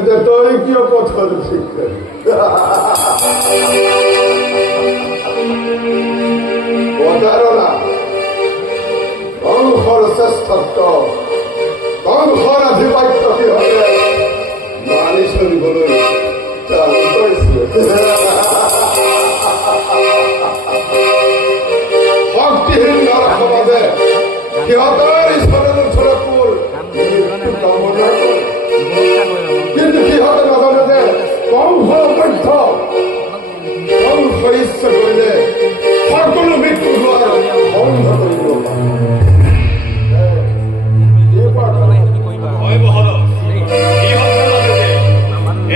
এতে তুই কিয় কঠোৰ শিক্ষা প্ৰতাৰণা কংসৰ শ্ৰেষ্ঠত্ব কংসৰ আধিপত্য কি হবে নাৰী শুনবলৈ চালু কৰিছে শক্তিহীন নৰক সমাজে সিহঁতৰ ঈশ্বৰৰ ওচৰতবোৰ কামনা কৰে কিন্তু সিহঁতে নাজানে যে কংস অপথ্য কংস ইচ্ছা কৰিলে সকলো মৃত্যু হোৱাৰ বন্ধ কৰিব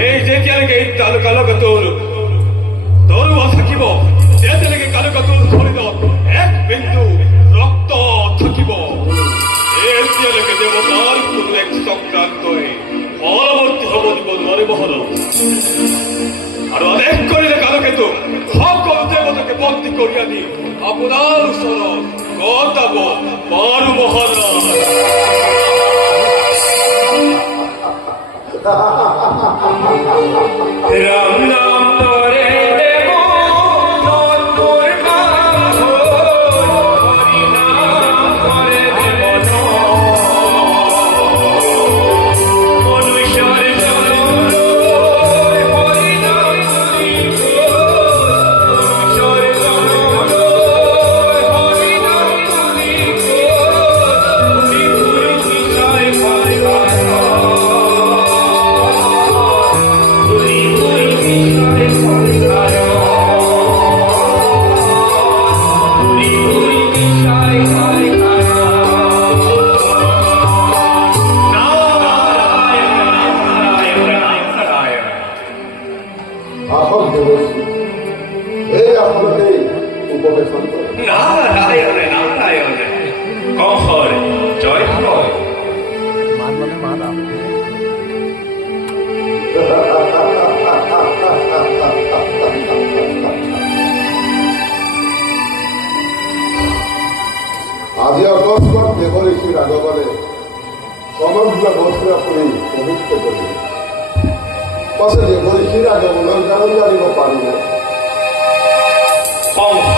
এই যেতিয়ালৈকে কালকে তোৰ থাকিব তেতিয়ালৈকে কালকে তোৰ শৰীৰত এক বিন্দু ৰক্ত থাকিব এতিয়ালৈকে দেৱতাৰ কোনো এক চক্ৰান্তই পৰৱৰ্তী হ'ব দিব নোৱাৰিব আৰু আদেশ কৰিলে কালকেতো সকলো দেৱতাকে বন্দী কৰি আনি আপোনাৰ ওচৰত গতাব মাৰু মহাৰাজ রাম নাম তরে দেব তোর বাহ হরি নাম করে দেব মনুষ্যর চরণ হরি নাম মনুষ্যর চরণ হরি নাম বিপুল বিষয় আসল দেবর্ষি এই আপনাকে উপবেশন করে নারায়ণে নারায়ণে কংসর জয় জয় আজি অকস্মাত দেৱঋষিৰ আগমনে সমগ্ৰ বছৰ ফুৰি পবিত্ৰ কৰিলে পাছে দেৱঋষিৰ আগমনৰ কাৰণ জানিব পাৰিলে কংস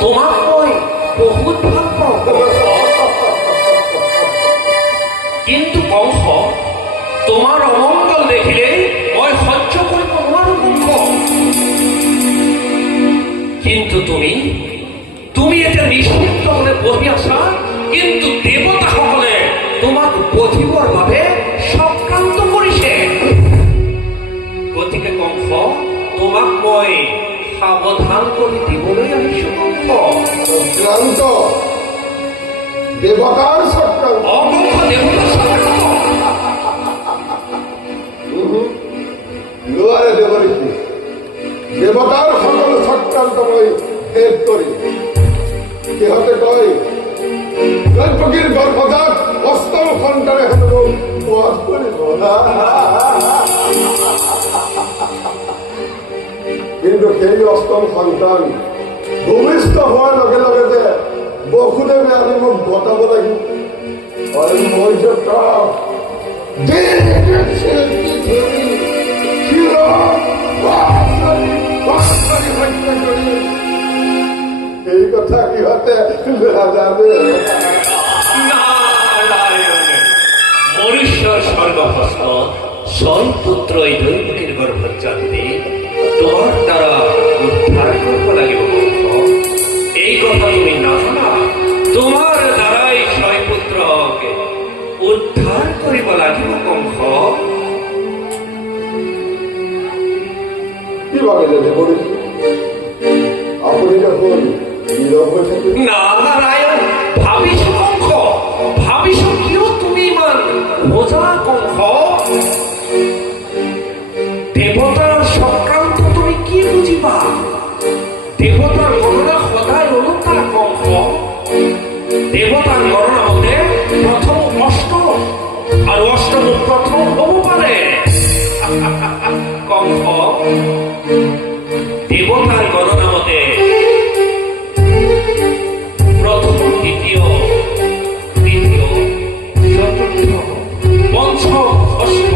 তোমাক মই বহুত ভাল পাওঁ কিন্তু কংস তোমাৰ অমংগল দেখিলে মই সহ্য কৰিব নোৱাৰো কংস কিন্তু তুমি এতিয়া নিশ্চিন্ত হলে বহি আছা কিন্তু দেৱতাসকলে তোমাক বধিবৰ বাবে চক্ৰান্ত কৰিছে গতিকে কংস তোমাক মই সাৱধান কৰি দিবলৈ আহিছো কংস চক্ৰান্ত দেৱতাৰ চক্ৰান্ত অকংস দেৱতাৰ চক্ৰান্ত নোৱাৰে দেৱঋষি দেৱতাৰ সকলো চক্ৰান্ত মই শেষ কৰি সিহঁতে কয় দৈৱকীৰ গৰ্ভজাত অষ্টম সন্তানে হেনো বধ কৰিব কিন্তু সেই অষ্টম সন্তান ভূমিষ্ঠ হোৱাৰ লগে লগে যে বসুদেৱে আনি মোক ঘটাব লাগিব আৰু মই যে এই কথা সিহঁতে নাজানে মনুষ্যর স্বর্গভস্ম ছয় পুত্র এই দৈবকীর গর্ভত জানতে তোমার দ্বারা উদ্ধার করব লাগিব কংস এই কথা তুমি না জানা তোমার দ্বারাই ছয় পুত্রকে উদ্ধার করিব লাগিব কংস কি ভাবিলে দেৱঋষি আপুনি দেখোন নীৰৱ হৈ থাকিল নাৰায়ণ ভাবিছ কংস ভাবিছ কিয় তুমি ইমান বোঝা কংস দেৱতাৰ চক্ৰান্ত তুমি কি বুজিবা দেৱতাৰ গণনা সদায় ওলোটা কংস দেৱতাৰ গণনা মতে প্ৰথম অষ্টম আৰু অষ্টম প্ৰথম হ'ব পাৰে কংস দেৱতাৰ গণনা মতে প্ৰথম দ্বিতীয় তৃতীয় চতুৰ্থ পঞ্চম ষষ্ঠ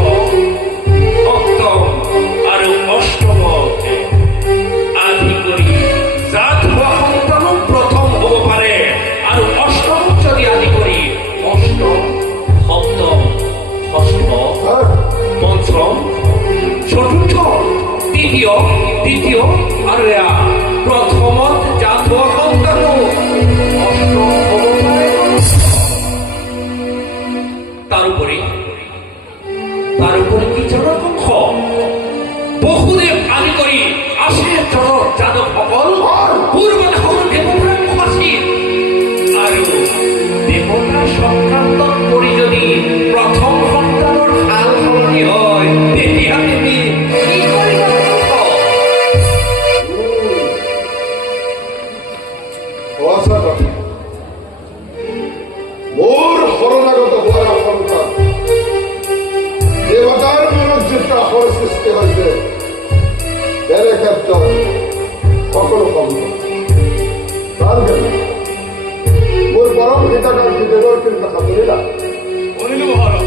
কথা মোৰ শৰণাগত হোৱাৰ আশংকা দেৱতাৰ মনত যে ত্ৰাসৰ সৃষ্টি হৈছে তেনে ক্ষেত্ৰত সকলো সম্ভৱ মোৰ পৰম হিতাকাংক্ষী দেৱকীৰ কথা শুনিলা শুনিলো মহাৰাজ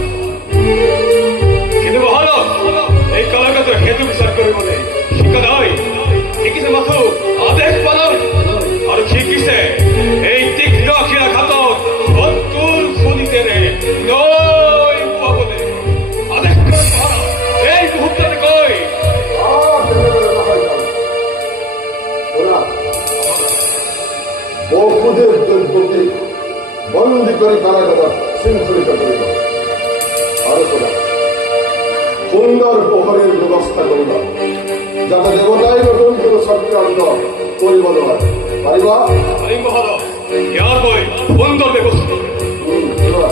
কিন্তু মহাৰাজ এই কালাকাতৰ হেতু বিচাৰ কৰিবলৈ শিকা নাই শিকিছে মাথো আদেশ পালন আৰু শিকিছে এই তীক্ষ্ণ শিৰাঘাতত সত্তৰ শনিতেৰে নৈ পাবলৈ আদেশ কৰে মহাৰাজ এই মুহূৰ্ততে কৈ তেনেদৰে নহয় জানো? শুনা বসুদেৱ দৈৱকীক বন্দী কৰি কাৰাগাৰত শৃংখলিত কৰিব আৰু শুনা সুন্দৰ পোহৰীৰ ব্যৱস্থা কৰিব যাতে দেৱতাই নতুন কোনো চক্ৰান্ত কৰিব নোৱাৰে পাৰিবা পাৰিম মহাৰাজ ইয়াৰ মই সুন্দৰ ব্যৱস্থা যোৱা।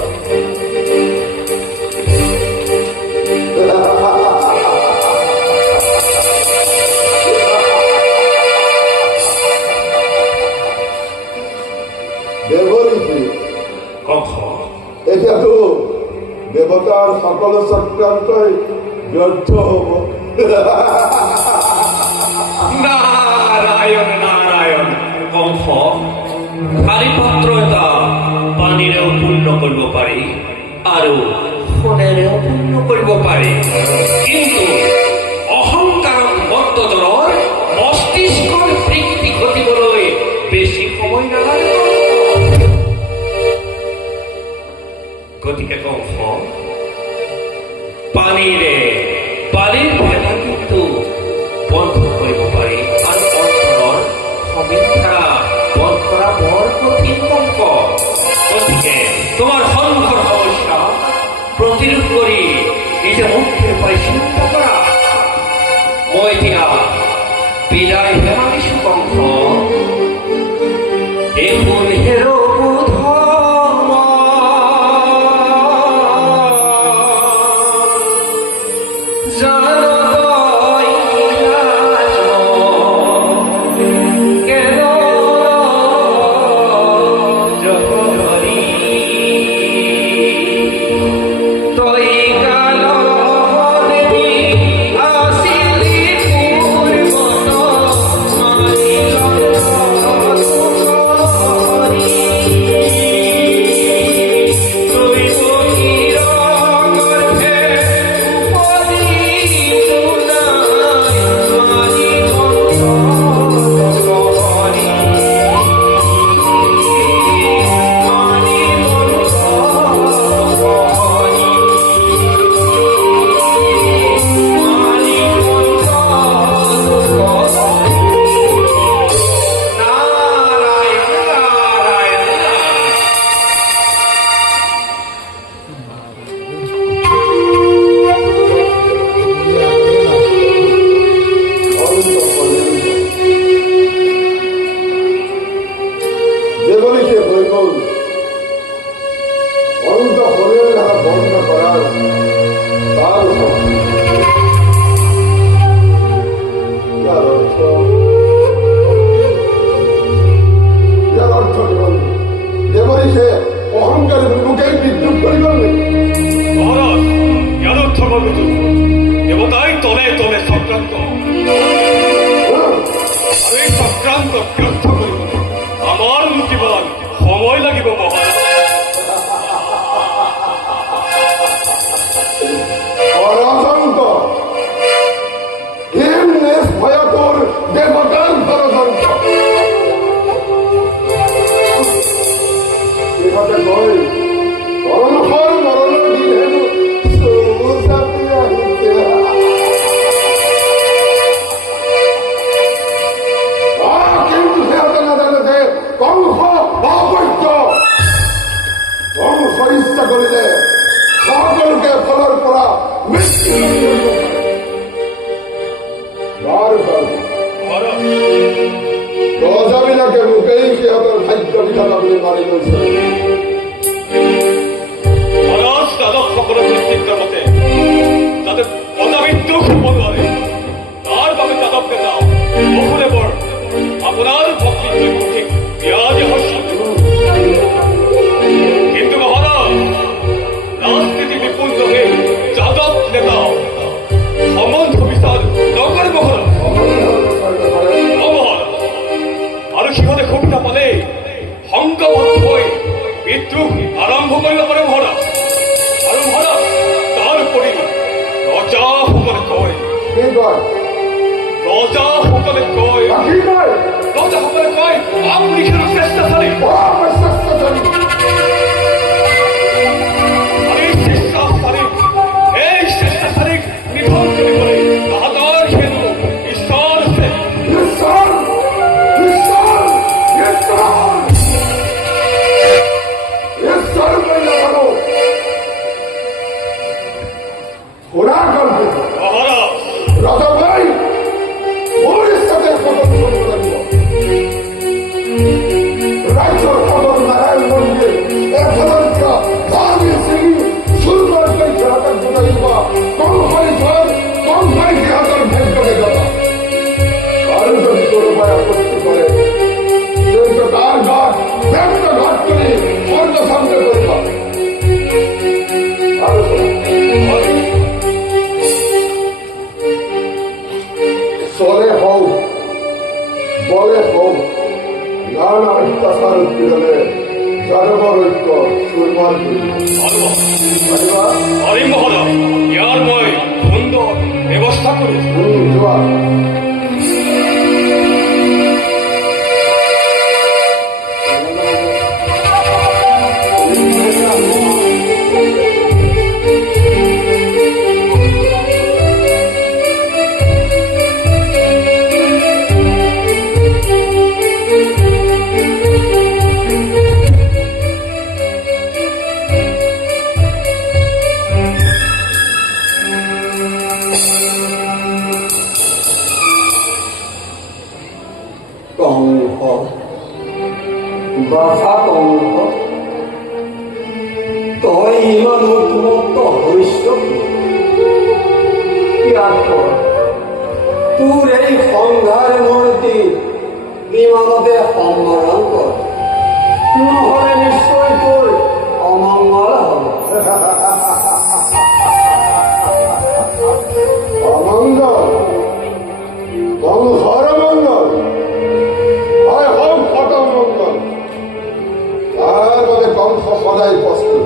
দেৱৰীতি কংস এতিয়াতো দেৱতাৰ সকলো চক্ৰান্তই ব্যৰ্থ হব নাৰায়ণ নাৰায়ণ কংস খালী পাত্ৰ এটা পানীৰেও পূৰ্ণ কৰিব পাৰি আৰু সোণেৰেও পূৰ্ণ কৰিব পাৰি কিন্তু অহংকাৰত মত্তজনৰ মস্তিষ্কৰ বিকৃতি ঘটিবলৈ বেছি সময় নালাগে গতিকে কংস পানীৰে পানীৰ ভেলা কিন্তু বন্ধ কৰিব পাৰি আৰু অন্তৰৰ সমীক্ষা বন্ধ কৰা বৰ কঠিন কংস গতিকে তোমাৰ সন্মুখৰ সমস্যা প্ৰতিৰোধ কৰি নিজে মুক্তিৰ উপায় চিন্তা কৰা মই এতিয়া বিদায় হেমানিছো কংস দেখোন হেৰো দেৱলীকে হৈ গ'ল অনন্ত শৰীৰৰ দ্বাৰা বৰ্ণনা কৰাৰ তাৰ ইয়াৰ অৰ্থ কেৱল দেৱলীকে অহংকাৰী বুলি মোকেই বিদ্ৰোহ কৰি গ'ল নেকি মহারাজ ইয়ার অর্থ বলবে দেবতাই তলে তলে চক্রান্ত আর এই চক্রান্ত ব্যর্থ করবে আমার মুক্তিবান সময় লাগিব মহারাজ ষড়যন্ত্র হিম নেশ ভয়কর দেবতার ষড়যন্ত্র ইহঁতে কয় কংসৰ মৰণৰ দিন হেনো চমু চাপি আহিছে কিন্তু সিহঁতে নাজানে যে কংস অবৈধ কংস ইচ্ছা কৰিলে সকলোকে ফলৰ পৰা মৃত্যু মহাৰাজ ৰজাবিলাকে মোকেই সিহঁতৰ ভাগ্য বিধাতা বুলি মানি লৈছে মহাৰাজ দাদক সকলেৰ নেতৃত্বেৰ মতে যাতে পদাবিদ্যুৎ হব নোৱাৰে তাৰ বাবে যাদৱ নেতা বহুদেৱৰ আপোনাৰ ভক্তি বিয়া দিয়া হৈছে মৃত্যু আরম্ভ করিল পরে মহারাজ, আর মহারাজ তারপরে রজা সকলে কয়, কি কয়? রজা সকলে কয়, কি কয়? রজা সকলে কয় আপনি কেন চেষ্টাশালী, আমার চেষ্টাশালী। আমি চেষ্টাশালী, এই চেষ্টাশালী নিধন করে বলে তাহার কেন ঈশ্বর আছে। ঈশ্বর, ঈশ্বর, ঈশ্বর, ঈশ্বর বললে বলো। ওরা করবে মহারাজ রাজা ভাই, ওর সাথে খবর শুনতে লাগলো। রাজ্যর খবর নারায়ণ মন্দির এখনকা ভাবি সিং সুরবার কই খেলাটার জন্য ইবা কম হয় ঝড়, কম হয় হাজার ভাগ্যকে যাবা। আর যদি তোর উপায় আপত্তি করে কিন্তু তার ঘাট ব্যক্ত ঘাট করে স্বর্ণ সামনে করবা। আর চলে হোক বলে হোক নানা অত্যাচার উৎপীড়নে জনগণ ঐক্য সুরমার আরে মহারাজ, ইয়ার মই সুন্দর ব্যবস্থা করুন। জোয়া কংস বাধা কংস তই ইমান অতিমত্ত হৈছ ইয়াৰ তোৰ এই সংঘাৰ মূৰ্তি ইমানতে সম্বৰণ কৰ, নহলে নিশ্চয় তোৰ অমংগল হ'ব। অমঙ্গল বংশর মঙ্গল হয় হোক কত মঙ্গল, তার মধ্যে কংস সদাই প্রস্তুত।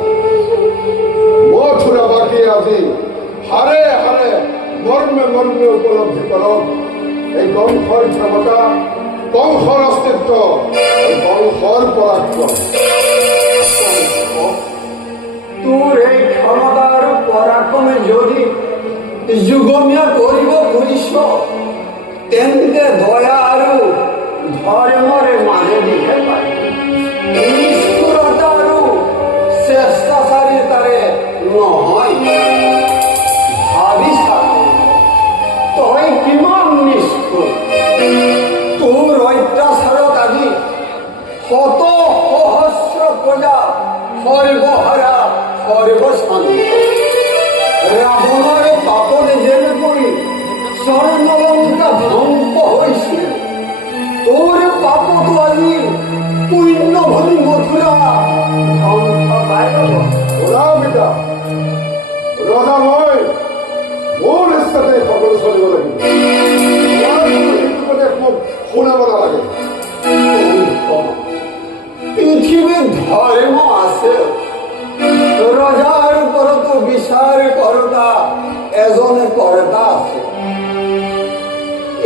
মথুরা বাকি আজি হারে হারে মর্মে মর্মে উপলব্ধি করক এই কংসর ক্ষমতা, কংসর অস্তিত্ব, এই কংসর পরাক্রম। তোৰ এই ক্ষমতা আৰু পৰাক্ৰমে যদি যুগমীয়া কৰিব খুজিছ তেন্তে দয়া আৰু ধৰ্মৰে মাজেদিহে পাৰি, নিষ্ঠুৰতা আৰু চেষ্টাচাৰিতাৰে নহয়। ভাবি চা তই কিমান নিষ্ঠুৰ, তোৰ অত্যাচাৰত আজি শত সহস্ৰ প্ৰজা সৰ্বহাৰা সৰ্বশান্ত। ৰাৱণৰে পাপনে যেনেকৈ স্বৰ্ণলংকা ধ্বংস হৈছিল, তোৰ পাপতো আজি পুণ্য ভূমি মথুৰা ধ্বংস পাই যাব। ওৰা পিতা ৰজা নয়, মোৰ ইচ্ছাতে সকলো চলিব লাগিব। মোক শুনাব নালাগে। পৃথিৱীত ধৰ্ম আছে, ৰজাৰ ওপৰতো বিচাৰ কৰোতা এজনে কৰ্তা আছে।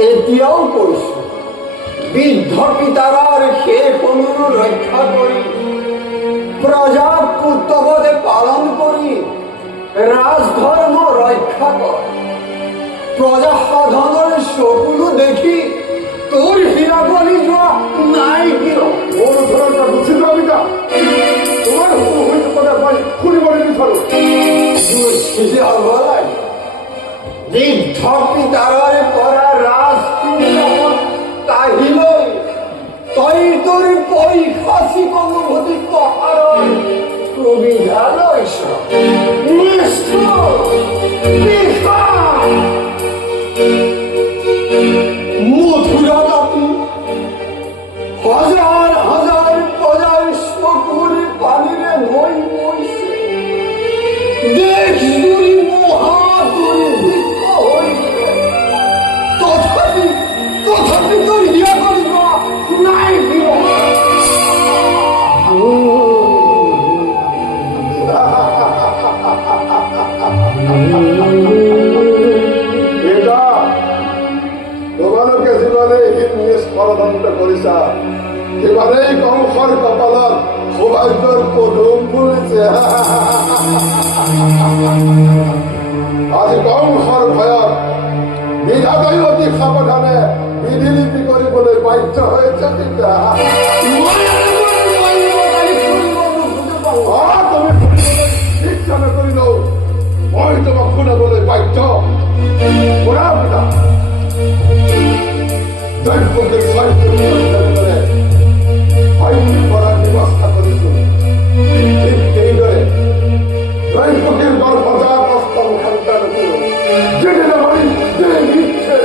এতিয়াও কৈছো, বৃদ্ধ পিতাৰাৰ শেষ অনুৰোধ ৰক্ষা কৰি প্ৰজাক পুত্ৰবধে পালন কৰি ৰাজধৰ্ম ৰক্ষা কৰ। প্ৰজা সাধনৰ চকুলো দেখি তোৰ হীৰা বলি যোৱা নাই কিয়? মোৰ ওচৰত গুচি যোৱা পিতা, তোমাৰ কথা মই শুনিব নিবিচাৰো। যাব লাগে বৃদ্ধ পিতাৰৰ পৰা ৰাজ কাহিলৈ তই তোৰ পৈশাচিক অনুভূতি প্ৰসাৰৰ সুবিধা লৈছ। মথুৰা কাটি হাজাৰ হাজাৰ প্ৰজাৰ চকুৰ পানীৰে নৈ গৈছে, দেশ জুৰি মহাদুৰ্ভিক্ষ হৈছে। তথাপি তোৰ হিয়া কৰিব নাই কিয়? কদম ফুলেছে। আজ কংসৰ ভয়ত বিধাতাই অতি সাবধানে বিধিলিপি কৰিবলৈ বাধ্য হয়েছে। তুমি শিক্ষা কৰিলেও মই তোমাক শুনাবলৈ বাধ্য। শুনা পিতা, দৈৱকীৰ কৰাৰ ব্যৱস্থা কৰিছো। ঠিক সেইদৰে দৈৱকীৰ গৰ্ভজা প্ৰস্তাৱ সন্তানকো যেদিনা মই যে ইচ্ছে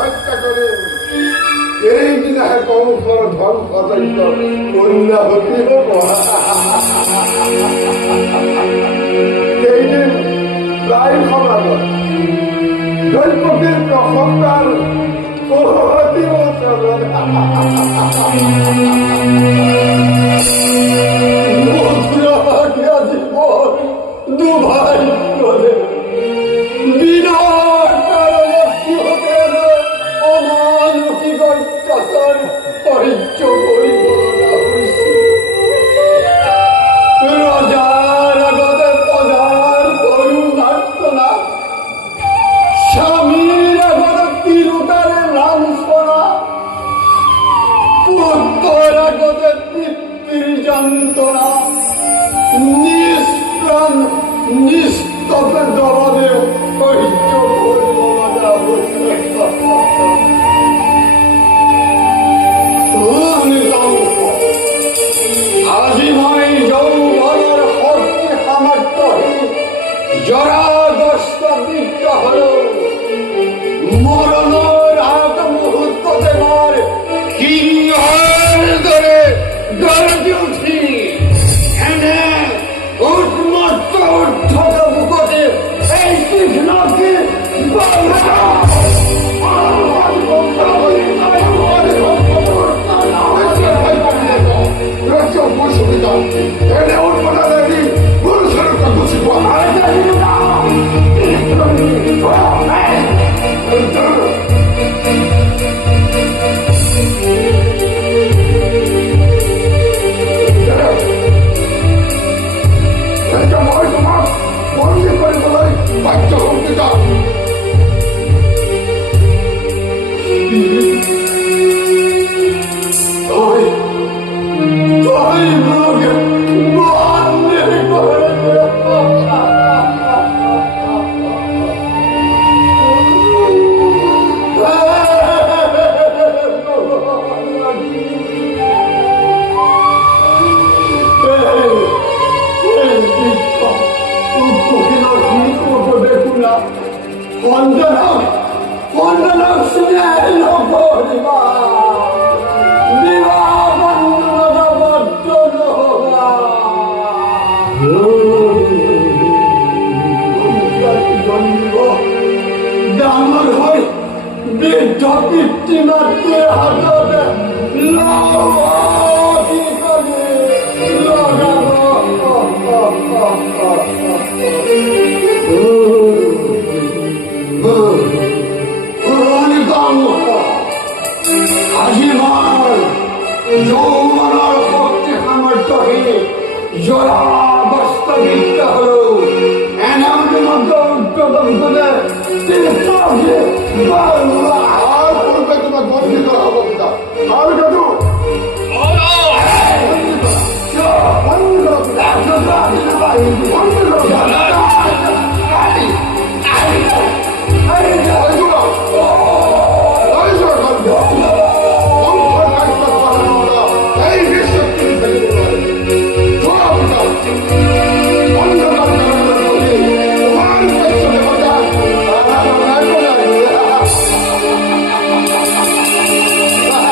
হত্যা কৰিম, এইদিনাহে কংসৰ ধ্বংস যজ্ঞ কন্যাৱতী হব। কেইদিন প্ৰায় সমাজত দৈৱকীৰ প্ৰসন্তান অতি বছৰত জীবন দুভাগ্য বিনা কারণে সিংহের অমানসিক অত্যাচার সহ্য করিব না হইছে। রজার আগতে প্রজার করুণার্তনা, স্বামীর আগতে তিরুতারে লাঞ্ছনা, পুত্র আগতে পিতৃর যন্ত্রণা, নিষ্প্রাণ নিস্তপে দরদে সহ্য করিব না হইছে। আজি মই যৌবনের শক্তি সামর্থ্যহীন জরাগ্রস্ত বৃদ্ধ হল, মরণের আগ মুহূর্ততে মোর সিংহের ধরে গর্জে উঠি। এনে উন্মত্ত উদ্ধত বুকতে এই কৃষ্ণকে বাধ্য হতে ডাঙর হয়ে বৃদ্ধ পিতৃমাতৃর হাততে লাগি করে আজিমার যৌবনের শক্তি সামর্থ্যহীন জরাবস্থিত হল। এনাদের মধ্যে উদ্বোধন করে আর পূর্বে তোমার বন্দী করা হবো। আর